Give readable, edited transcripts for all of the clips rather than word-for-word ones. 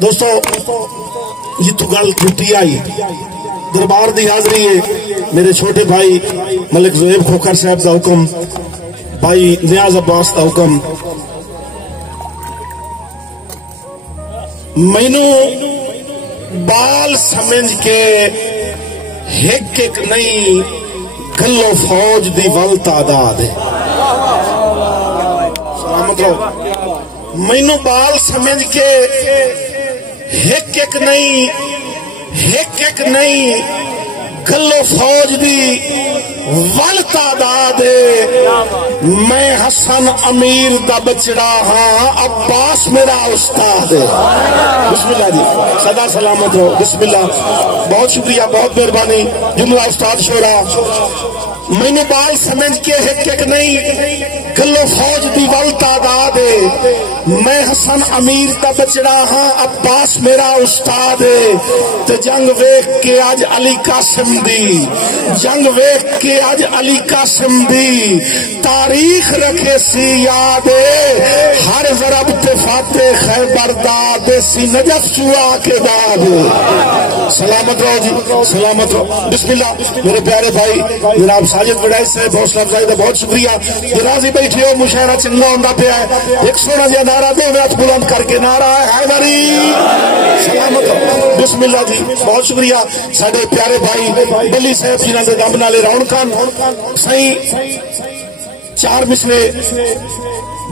دوستو یہ تو گل ٹوٹی آئی دربار دی حاضری ہے میرے چھوٹے بھائی ملک زہیب کھوکھر صاحب دا حکم بھائی نیاز عباس دا حکم مینو بال سمجھ کے ہک ایک نئی گلو فوج دی ول تعداد ہے سلامت رہو مینو بال سمجھ کے ہک ایک نئی گلو فوج دی ول تعداد میں حسن امیر دا بچڑا ہاں عباس میرا استاد ہے بسم اللہ جی سدا سلامت رہو بسم اللہ بہت شکریہ بہت مہربانی جملہ استاد شورا مینو بال سمجھ کے ایک نہیں گلو فوج دی ول تعداد میں حسن امیر دا بچڑا ہاں عباس میرا استاد تے جنگ ویکھ کے اج علی قاسم دی جنگ ویکھ کے اج علی قاسم دی تاریخ رکھے سی یاد ہر ضرب تے فاتح خیبر داد سی نجف چوا کے داد سلامت رہو جی سلامت رہو بسم اللہ میرے پیارے بھائی جناب شاہد وڈائی صاحب حوصلہ افزائی کا بہت شکریہ جنازی بیٹھے ہو مشاعرہ چنگا ہوندا پیا ہے ایک سونا جہا نعرہ دو ہاتھ بلند کر کے نعرہ ہے حیدری سلامت رہو بسم اللہ جی بہت شکریہ ساڈے پیارے بھائی بلی صاحب جنہاں دے دم نالے رونقاں صحیح چار مسلے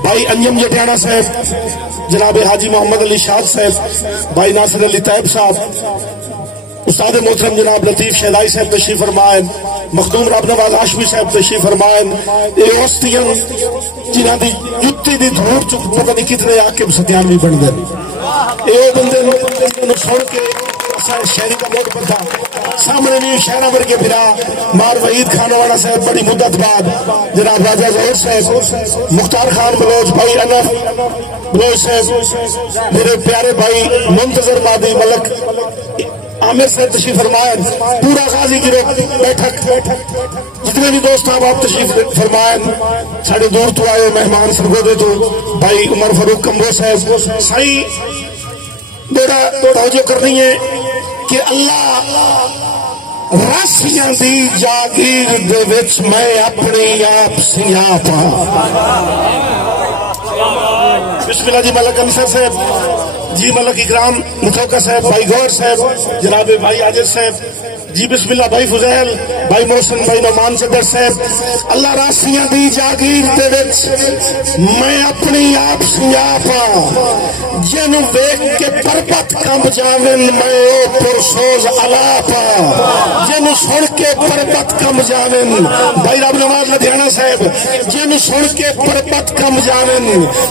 بھائی انجم جٹیانا صاحب جناب حاجی محمد علی شاہد صاحب بھائی ناصر علی طیب صاحب استاد محترم جناب لطیف شہدائی صاحب تشریف فرمائیں مخدوم رب نواز ہاشمی صاحب تشریف فرمائیں یہ ہستیاں جنہاں دی جتی دی دھوڑ چک پتہ نہیں کتنے عاقب ستیانوی بن گئے یہ بندے سن کے شہری کا بہت بڑا سامنے بھی شہرہ بھر کے پھرا مار وحید خانوانا صاحب بڑی مدت بعد جناب راجہ ظہور صاحب مختار خان بلوچ بھائی انف بلوچ صاحب میرے پیارے بھائی منتظر مادی ملک عامر صاحب تشریف فرمائیں پورا غازی گروہ بیٹھک جتنے بھی دوست آپ تشریف فرمائیں ساڑھے دور تو آئے مہمان سرگودے تو بھائی عمر فاروق کمبو صاحب صحیح میرا توجہ کرنی ہے کہ اللہ راسیاں دی جاگیر دے وچ میں اپنی آپ سیاپا بسم اللہ جی ملک انصر صاحب جی ملک اکرام متوقع صاحب بھائی گور صاحب جناب بھائی عاجز صاحب جی بسم اللہ بھائی فضیل بھائی محسن بھائی نعمان صدر صاحب اللہ راسیاں دی جاگیر دے وچ میں اپنی آپ سیاپا جنو ویکھ کے پربت کمب جاون میں او پرسوز علاپا جنو سن کے پربت کمب جاون بھائی رب نواز لدھیانہ صاحب جنو سن کے پربت کمب جاون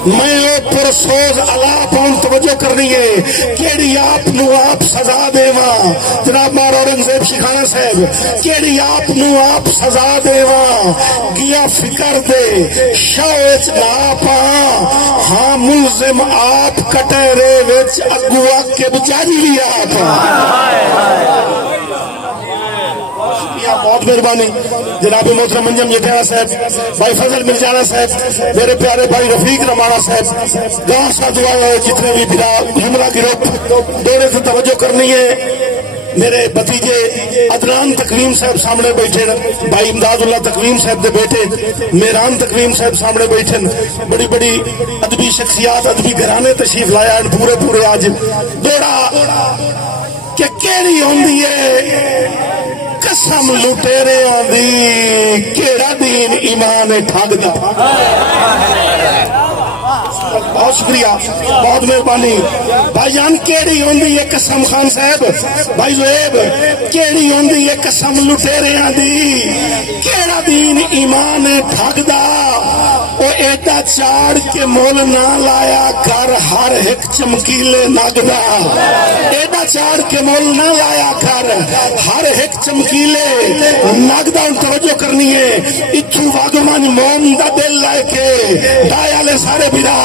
میں او پرسوز علاپا توجہ کرنی ہے کیڑی آپ نو آپ سزا دیواں جناب مار اورنگزیب شیخانہ صاحب کیڑی آپ نو آپ سزا دیواں گیا فکر دے شاوچ ناپا ہاں ملزم آپ کٹہرے وچ اگوا کے بچاری بھی آپ بہت مہربانی جناب محترم انجم جٹیانا صاحب بھائی فضل مرجانا صاحب میرے پیارے بھائی رفیق رمانا صاحب گاؤں ساتھ دعائیں جتنے بھی بلا جملہ گروپ دورے سے توجہ کرنی ہے میرے بھتیجے عدنان تقویم صاحب سامنے بیٹھے بھائی امداد اللہ تقویم صاحب دے بیٹے میران تقویم صاحب سامنے بیٹھے بڑی بڑی ادبی شخصیات ادبی گھرانے تشریف لایا پورے پورے آج دوڑا کہ کیڑی ہوندی ہے قسم لٹیرے آندی کیڑا دین ایمان ٹھگ دا بہت شکریہ بہت مہربانی بھائی جان کیڑی ہوندی ہے قسم خان صاحب بھائی زہیب کیڑی ہوندی ہے قسم لٹیریاں دی کیڑا دین ایمان ٹھگدا او ایڈا چاڑ کے مول نہ لایا کر ہر ایک چمکیلے نگدا ایڈا چاڑ کے مول نہ لایا کر ہر ایک چمکیلے نگدا توجہ کرنی ہے اتھو واگمان موم دا دل لائے کے دایا لے سارے بیرا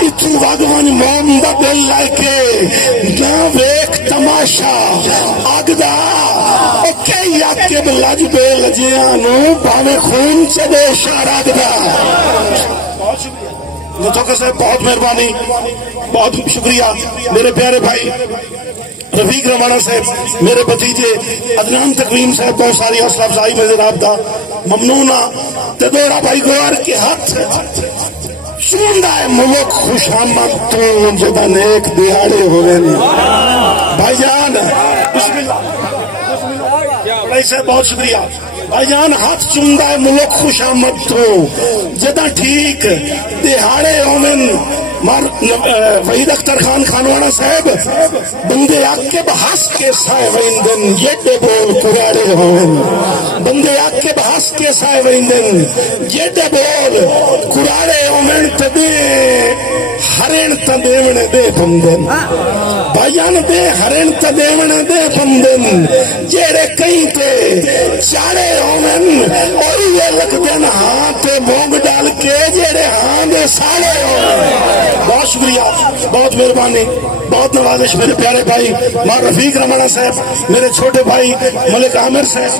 اتھو واگمان موم دا دل لائے کے نہ ویک تماشا آگدا او کئی آکے بلج بے لجیاں نو باوے خون چدے شارا گدا متوقع صاحب بہت مہربانی، بہت شکریہ میرے پیارے بھائی رفیق رمانہ صاحب، میرے بھتیجے عدنان تقویم صاحب، بہت ساری حوصلہ افزائی میں جناب دا ممنون تے دوڑا بھائی گوار کے ہاتھ سوندا ہے ملک خوش آمد تو جدا نیک دیہاڑے ہوئے بھائی جان بسم اللہ بڑائی صاحب بہت شکریہ بھائی جان، ہاتھ چوندا ہے ملک خوش آمد تو جدا ٹھیک دیہاڑے ہوئے وحید اختر خان خانوانا صاحب، بندے عاقب ہس کے سائے ویندن یہ بول کراڑے ہون، بندے عاقب ہس کے سائے ویندن یہ بول کراڑے ہون تدے ہرن تدیون دے بندن بھائی جان، دے ہرن تدیون دے بندن جیڑے کہیں تے چاڑے ہون اور یہ لگ دن ہاں تے بھونگ ڈال کے جیڑے ہاں دے سالے ہون۔ بہت شکریہ، بہت مہربانی، بہت نوازش میرے پیارے بھائی مار رفیق رمانہ صاحب، میرے چھوٹے بھائی ملک عامر صاحب،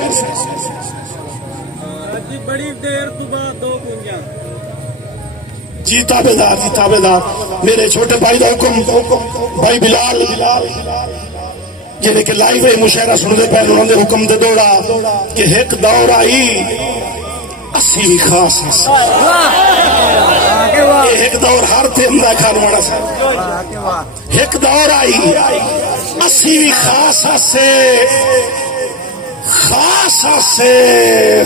بڑی دیر تو بعد دو گونجاں جی تابے دار میرے چھوٹے بھائی دا حکم بھائی بلال جنہیں کہ لائیو ہے مشاعرہ سنتے پہلے انہوں نے حکم دے دوڑا کہ ایک دور آئی اسی بھی خاص ایک دور ہر تھے امدہ خانوانا صاحب، ایک دور آئی اسی بھی خاص سے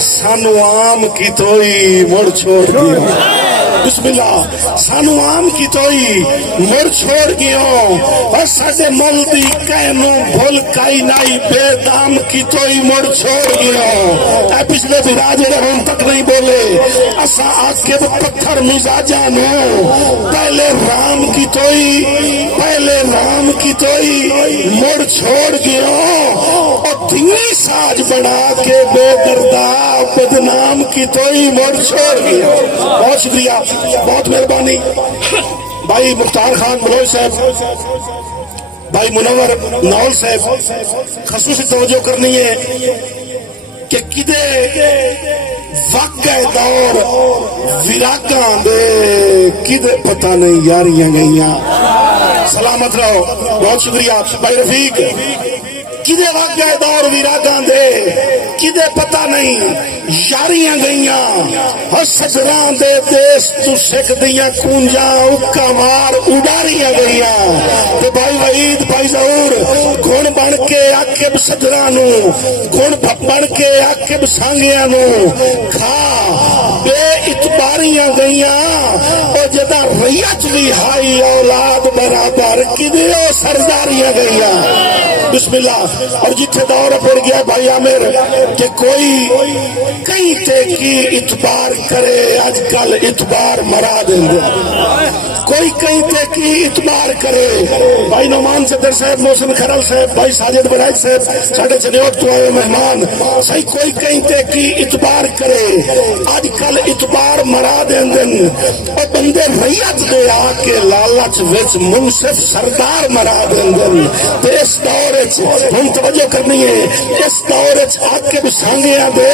سانو عام کی توئی مڑ چھوڑ دیا، بسم اللہ، سانو عام کی توئی مڑ چھوڑ گیا اور ساڈے مل دی کہنو بھول کائی نائی بے دام کی توئی مڑ چھوڑ گیا۔ اے پچھلے بھی راجے ہون تک نہیں بولے اسا عاقب پتھر مزاجانو پہلے رام کی توئی مڑ چھوڑ گیا اور دھیمی ساج بنا کے بے دردہ بدنام کی توئی مڑ چھوڑ گیا۔ بہت شکریہ، بہت مہربانی بھائی مختار خان بلوچ صاحب، بھائی منور ناول صاحب، خصوصی توجہ کرنی ہے کہ کدے وقت گئے دور وراگاں دے کدے پتہ نہیں یاریاں گئیاں، سلامت رہو، بہت شکریہ بھائی رفیق، کدے وقت گئے دور وراگاں دے کدے پتہ نہیں یاریاں گئیاں، اور سجران دے دیس تو سکھ دیاں کونجاں اکا مار اڈاریاں گئیاں، تو بھائی وحید بھائی ظہور گھن بن کے عاقب سجرانو گھن بن کے عاقب سانگیانو کھا بے اتباریاں گئیاں، اور جدا ریت بھی ہائی اولاد برابر کدے او سرداریاں گئیاں، بسم اللہ۔ اور جتھے دور پڑ گیا بھائی عامر کہ کوئی کہیں تے کی اتبار کرے، آج کل اتبار مرا دیں گے، کوئی کہیں تے کی اتبار کرے، بھائی نعمان صدر صاحب، محسن خرل صاحب، بھائی ساجد برائج صاحب، ساڑھے چنیوٹ تو آئے مہمان صحیح، کوئی کہیں تے کی اتبار کرے، آج کل اتبار مرا دیں دن، اور بندے ریت دے آکے لالچ وچ منصف سردار مرا دیں دن، تو اس دور ہم توجہ کرنی ہے، اس دور عاقب سانگیاں دے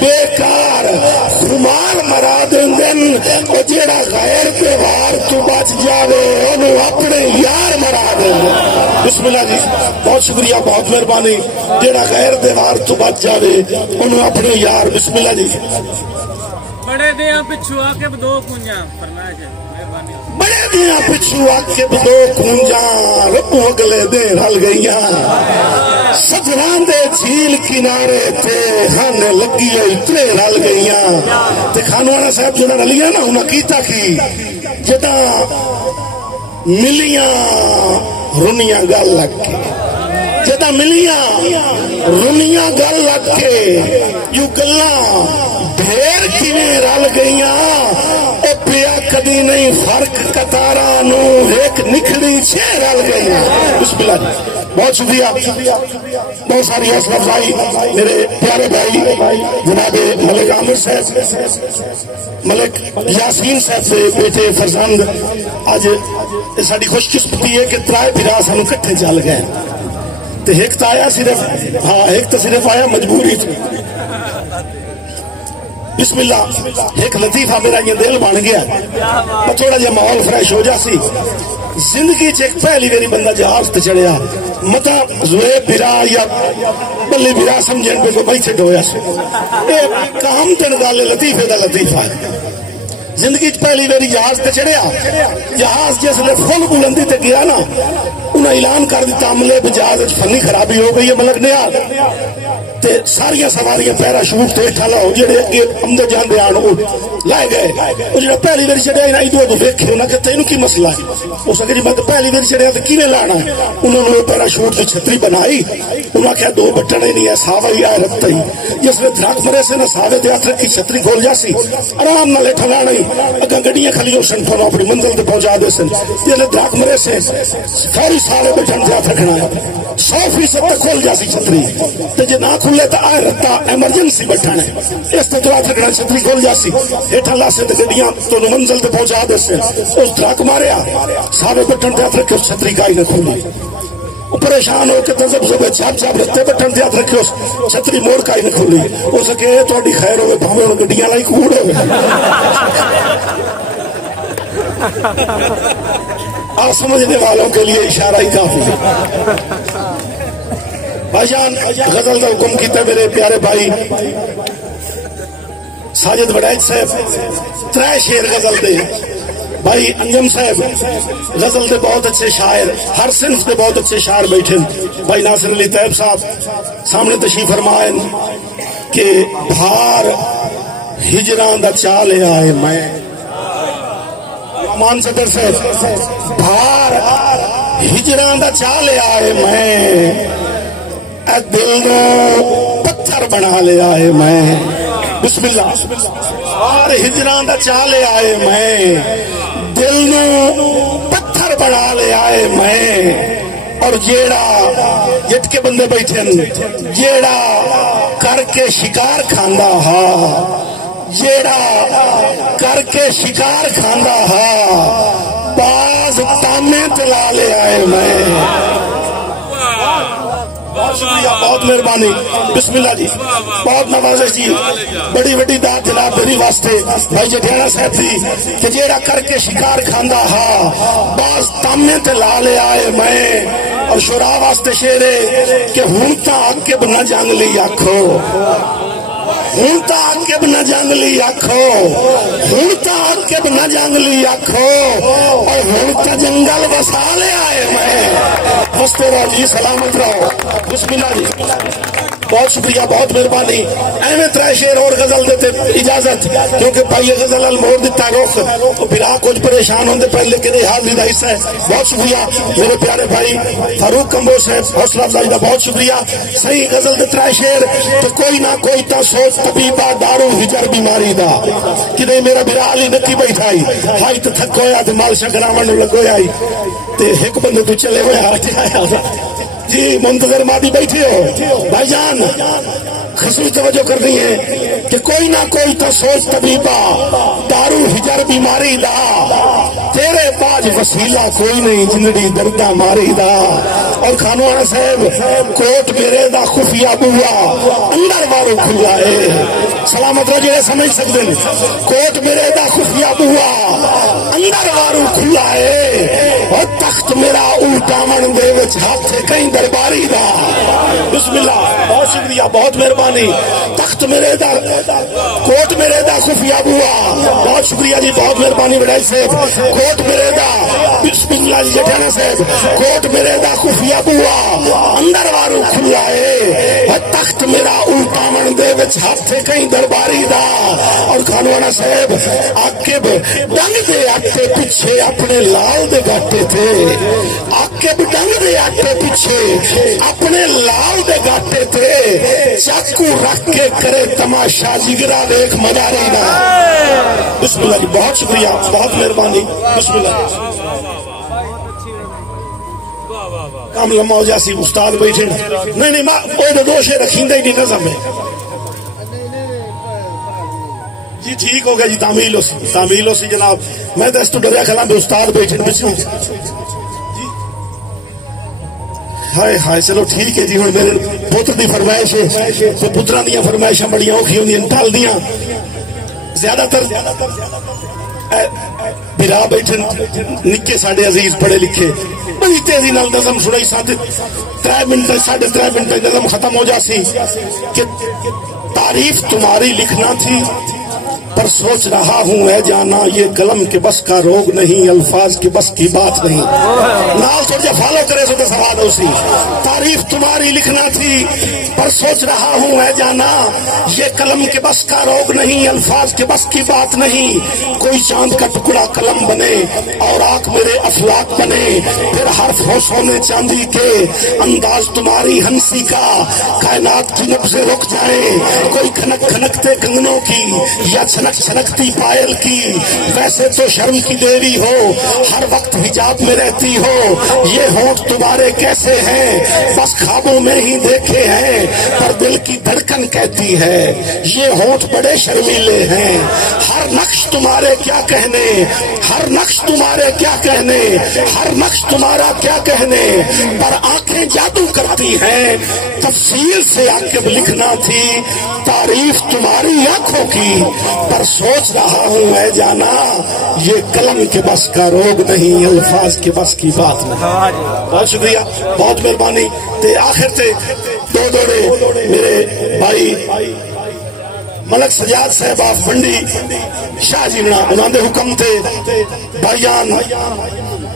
بیکار خمار مرا دیں دن، اور جیڑا غیر دیوار تو بچ جاوے انہوں اپنے یار مرا دیں دن، بسم اللہ جی، بہت شکریہ، بہت مہربانی، جیڑا غیر دیوار تو بچ جاوے انہوں اپنے یار، بسم اللہ جی۔ بڑے دیاں پچھو عاقب دو کنجاں فرمائش ہے، مہربانی، بڑے دیاں پچھو عاقب دو کنجاں ربو اگلے دے رل گئیاں، سجران دے جھیل کنارے تے خانے لگی اتنے رل گئیاں، تے خانوانا صاحب جنہاں رلیاں نا انہاں کیتا کی جدا ملیاں رنیاں گل لگ کے، جدا ملیاں رنیاں گل لگ کے یوں گلاں بھیر کیویں رل گئیاں، او پیا کدی نہیں فرق قطاراں نو ایک نکھڑی چھ رل گئیاں، بسم اللہ جی، بہت شکریہ، بہت ساری حوصلہ افزائی میرے پیارے بھائی جناب ملک عامر صاحب، ملک یاسین صاحب سے بیٹے فرزند، آج ساری خوش قسمتی ہے کہ ترائے بھرا سانو کٹھے چل گئے، تو ایک تو آیا صرف، ہاں ایک تو صرف آیا مجبوری تھی، بسم اللہ ایک لطیفہ میرا یہ دل بن گیا میں تھوڑا جہا ماحول فریش ہو جا سی زندگی چ ایک پہلی میری بندہ جہاز تے چڑھیا متا زوے برا یا بلی برا سمجھن پہ کوئی بیٹھے ڈویا سی کام تن گل لطیفے دا لطیفہ ہے زندگی پہلی میری جہاز تے چڑھیا جہاز جس لئے فل بلندی تے گیا نا انہیں اعلان کر دیتا عملے جہاز فنی خرابی ہو گئی ہے ملک نیاد تے ساریاں سواریاں پیراشوٹ تے ٹھالا ہو جڑے اگے امدے جاندے آن لائے گئے وہ جڑا پہلی میری چڑھیا نا ادو ادو ویکھے انہاں کہ تینوں کی مسئلہ ہے اس اگر میں پہلی میری چڑھیا تو کیویں لانا ہے انہوں نے پیراشوٹ کی چھتری بنائی انہوں نے کہا دو بٹن ہی نہیں ہے ساوا ہی آئے رکھتا ہی جس نے درخت مرے سے نہ ساوے دے ہاتھ رکھی چھتری کھول جاسی آرام نہ لیٹا لانا ہی اگر گڈیاں کھلی ہوسن تو اپنی منزل تے پہنچا دے سن جس نے درخت مرے سے ساری سارے بٹن تے ہاتھ رکھنا ہے 100% تک کھول جاسی چھتری تے جے نہ کھلے تو آئے رکھتا ایمرجنسی بٹن ہے اس تے ہاتھ رکھنا چھتری کھول جاسی ہیٹھا لا سے گڈیاں تو منزل تے پہنچا دے سن اس درخت ماریا سارے بٹن تے ہاتھ رکھے چھتری کا ہی نہ کھولی پریشان ہو کے تذب زبے چھاپ چھاپ رکھتے بٹن تے ہاتھ رکھے چھتری موڑ کا ہی نہ کھولی ہو سکے تھوڑی خیر ہوئے بھاوے گڈیاں لائی کوڑ ہوئے اور سمجھنے والوں کے لیے اشارہ ہی کافی ہے بھائی جان غزل کا حکم کیتا میرے پیارے بھائی ساجد وڈائچ صاحب 3 شعر غزل دے بھائی انجم صاحب غزل دے بہت اچھے شاعر ہر صنف دے بہت اچھے شاعر بیٹھے بھائی ناصر علی طیب صاحب سامنے تشریف فرمائیں کہ بھار ہجران دا چالے آئے میں مان صدر صاحب بھار ہجران دا چالے آئے میں اے دل نو پتھر بنا لے آئے میں بسم اللہ بھار ہجران دا چالے آئے میں دل نو پتھر بنا لے آئے میں اور جیڑا جت کے بندے بیٹھے جیڑا کر کے شکار کھاندا ہا جیڑا کر کے شکار کھاندا ہا باز تامے تلا لے آئے میں بہت شکریہ بہت مہربانی بسم اللہ جی بہت نوازش جی بڑی بڑی داد جناب میری واسطے بھائی جٹیانا صاحب جی کہ جیڑا کر کے شکار کھاندا ہا باز تامے تے لا لے آئے میں اور شورا واسطے شیرے کہ ہوں تا عاقب نہ جنگ لی آکھو ہوں تا عاقب نہ جنگ لی آکھو ہوں تا عاقب نہ جنگ لی آکھو اور ہوں تا جنگل بسا لے آئے میں وستے رہو جی سلامت رہو بسم اللہ جی بہت شکریہ بہت مہربانی ایویں 3 شعر اور غزل دیتے اجازت کیونکہ بھائی غزل المور دیتا رخ تو پھر کچھ پریشان ہوندے پہلے کہ حاضری دا حصہ ہے بہت شکریہ میرے پیارے بھائی فاروق کمبو صاحب حوصلہ افزائی دا بہت شکریہ صحیح غزل دے 3 شعر تو کوئی نہ کوئی تا سوچ طبیبہ دارو ہجر بیماری دا کہ نہیں میرا بھرا علی نکی بیٹھائی ہائی تو تھک ہویا تے مال شکراون لگویا تے ایک بندے تو چلے ہوئے ہاتھ آیا جی منتظر مادی بیٹھے ہو بھائی جان خصوصی توجہ کرنی ہے کہ کوئی نہ کوئی تو سوچ طبیبہ دارو ہجر بیماری دا تیرے پاس وسیلہ کوئی نہیں جنڑی دردہ ماری دا اور خانوانا صاحب کوٹ میرے دا خفیہ بوا اندر وارو کھلا ہے سلامت رہو جی سمجھ سکتے ہیں کوٹ میرے دا خفیہ بوا اندر وارو کھلا ہے اور تخت میرا اولٹاون دے وچ ہاتھ کہیں درباری دا بسم اللہ بہت شکریہ بہت مہربانی تخت میرے دا کوٹ میرے دا خفیہ بوا بہت شکریہ جی بہت مہربانی وڈائی صاحب کوٹ میرے دا بسم اللہ جی جٹانا صاحب کوٹ میرے دا خفیہ بوا اندر وارو کھلا ہے اور تخت میرا اولٹاون دے وچ ہاتھ کہیں درباری دا اور خانوانا صاحب عاقب ڈنگ دے آٹے پیچھے اپنے لال دے گاٹے تھے عاقب ڈنگ دے آٹے پیچھے اپنے لال دے گاٹے تھے چاقو رکھ کے کرے تماشا جگرا دیکھ مداری دا بسم اللہ جی بہت شکریہ بہت مہربانی بسم اللہ کام لمحہ ہو جاسی استاد بیٹھے نہیں ماں وہ 2 شعر رکھیں دے نہیں نظم ہے جی ٹھیک ہو گیا جی تعمیل ہو سی جناب میں تو اس تو ڈریا کھلا میں استاد بیٹھے پچھوں ہائے ہائے چلو ٹھیک ہے جی ہوں میرے پتر دی فرمائش ہے تو پترا دیا فرمائشاں بڑی اوکھی ہوندیاں ٹال دیاں زیادہ تر برا بیٹھن نکے ساڑھے عزیز پڑھے لکھے بڑی تیزی نال نظم سنائی ساتھ 3 منٹ 3.5 منٹ نظم ختم ہو جاسی کہ تعریف تمہاری لکھنا تھی پر سوچ رہا ہوں اے جانا یہ قلم کے بس کا روگ نہیں الفاظ کے بس کی بات نہیں نال سوچ جا فالو کرے سو تے سواد اسی تعریف تمہاری لکھنا تھی پر سوچ رہا ہوں اے جانا یہ قلم کے بس کا روگ نہیں الفاظ کے بس کی بات نہیں کوئی چاند کا ٹکڑا قلم بنے اور آنکھ میرے افلاک بنے پھر حرف ہو سونے چاندی کے انداز تمہاری ہنسی کا کائنات کی نبضیں رک جائیں کوئی کھنک کھنکتے کنگنوں کی یا چھنکتی پائل کی ویسے تو شرم کی دیوی ہو ہر وقت حجاب میں رہتی ہو یہ ہونٹ تمہارے کیسے ہیں بس خوابوں میں ہی دیکھے ہیں پر دل کی دھڑکن کہتی ہے یہ ہونٹ بڑے شرمیلے ہیں ہر نقش تمہارے کیا کہنے ہر نقش تمہارے کیا کہنے ہر نقش تمہارا کیا کہنے پر آنکھیں جادو کرتی ہیں تفصیل سے عاقب لکھنا تھی تعریف تمہاری آنکھوں کی پر سوچ رہا ہوں اے جانا یہ قلم کے بس کا روگ نہیں الفاظ کے بس کی بات نہیں بہت شکریہ بہت مہربانی تے آخر تے دو دوڑے میرے بھائی ملک سجاد صاحب آف منڈی شاہ جی انہوں نے حکم تھے بھائیان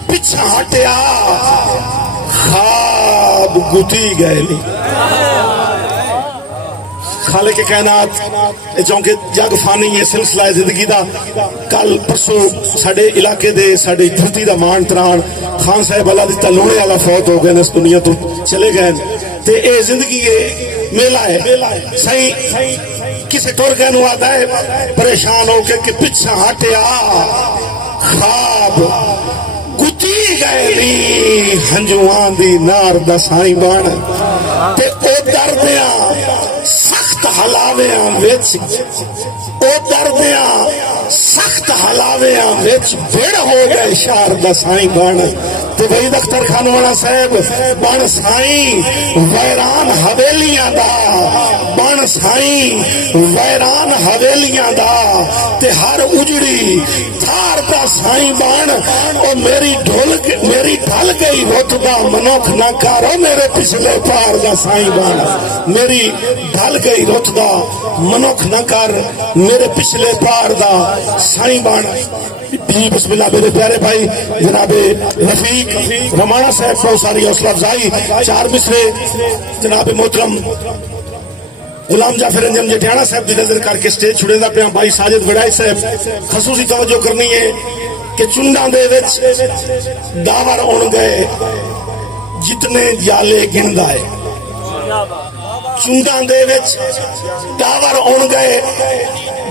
پچھا ہٹیا خواب گتی گئے خالق کائنات چونکہ جگ فانی یہ سلسلہ سلسلہ زندگی دا کل پرسوں ساڈے علاقے دے ساڈے دھرتی دا مان تران خان صاحب اللہ دیتا لونے والا فوت ہو گئے اس دنیا تو چلے گئے تے اے زندگی یہ میلہ ہے صحیح کسے ٹور گئے نو آتا ہے پریشان ہو کے کہ پچھا ہٹیا خواب گتی گئے نی ہنجوان دی نار دا سائیں بان تے او دردیاں سخت حلاویاں وچ او دردیاں سخت حلاویاں وچ بڑ ہو گئے شہر دا سائیں بان تے وحید اختر خان والا صاحب بان سائیں ویران حویلیاں دا بان سائیں ویران حویلیاں دا تے ہر اجڑی تھار دا سائیں بان او میری ڈھل گئی رتبہ منوکھ نہ کارو میرے پچھلے پار دا سائیں بان میری ڈھل گئی رتبہ منوکھ نہ کر میرے پچھلے پار دا سائیں بان بسم اللہ میرے پیارے بھائی جناب رفیق رمانہ صاحب کو ساری حوصلہ افزائی 4 مصرے جناب محترم غلام جعفر انجم جٹیانہ صاحب دی نظر کر کے سٹیج چھڑے دا پیا بھائی ساجد وڑائی صاحب خصوصی توجہ کرنی ہے کہ چنڈاں دے وچ داور اون گئے جتنے جالے گندا ہے چنڈاں دے وچ داور اون گئے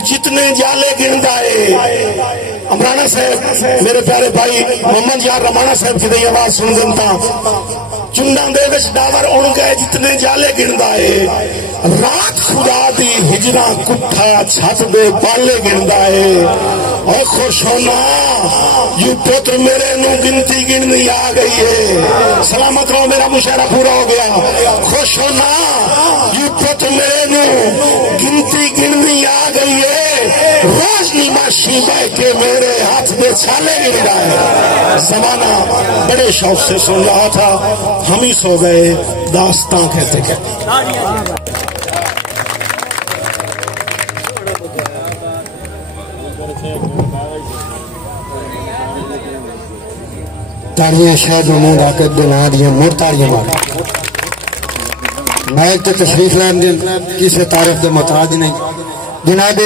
جتنے جالے گندا ہے عمرانہ صاحب میرے پیارے بھائی محمد یار رمانہ صاحب کی دی آواز سن دنتا چنڈاں دے وچ داور اون گئے جتنے جالے گندا ہے رات خدا دی ہجراں کٹھا چھت دے بالے گندا ہے اور خوش ہونا یو پتر میرے نو گنتی گننی آ گئی ہے سلامت رہو میرا مشاعرہ پورا ہو گیا خوش ہونا یو پتر میرے نو گنتی گننی آ گئی ہے روز نماشی بہ کے میرے ہاتھ میں چھالے گر رہا ہے زمانہ بڑے شوق سے سن رہا تھا ہم ہی سو گئے داستاں کہتے کہتے تاڑیاں شاہد محمود عاقب دے نام دیاں مڑ تاڑیاں مار میں تے تشریف لین دین کسی تعریف دے محتاج نہیں جناب